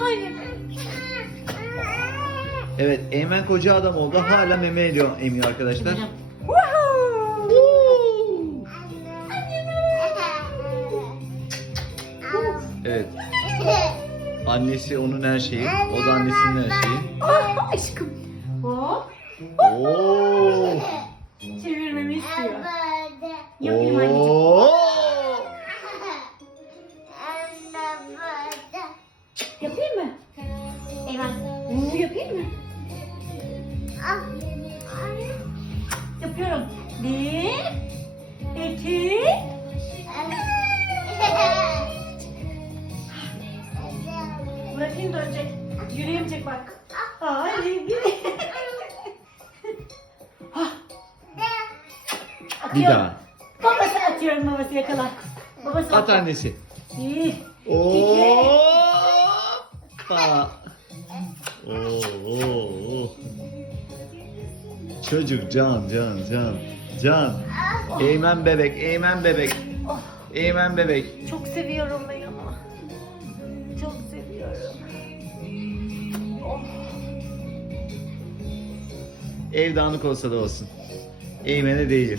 Hayır. Evet Eymen koca adam oldu. Hala meme ediyor emiyor arkadaşlar. Evet. Annesi onun her şeyi. O da annesinin her şeyi. Ah aşkım. Hop. Oo. Çevirmemi istiyor. Yapayım anneciğim. Eymen. Bunu yapayım mı? Yapıyorum. Bir. iki. Bırakayım dönecek. Yürüyemeyecek bak. Ay. Ah, Bir atıyorum. daha. Babası atıyorum babası yakala. Babası At annesi. Bir. Hoppa. Oo, oo, oo. Çocuk can can can can. Eymen bebek, Eymen bebek, Oh, Eymen bebek. çok seviyorum ben onu. Çok seviyorum. Oh. Ev dağınık olsa da olsun. Eymen'e değil.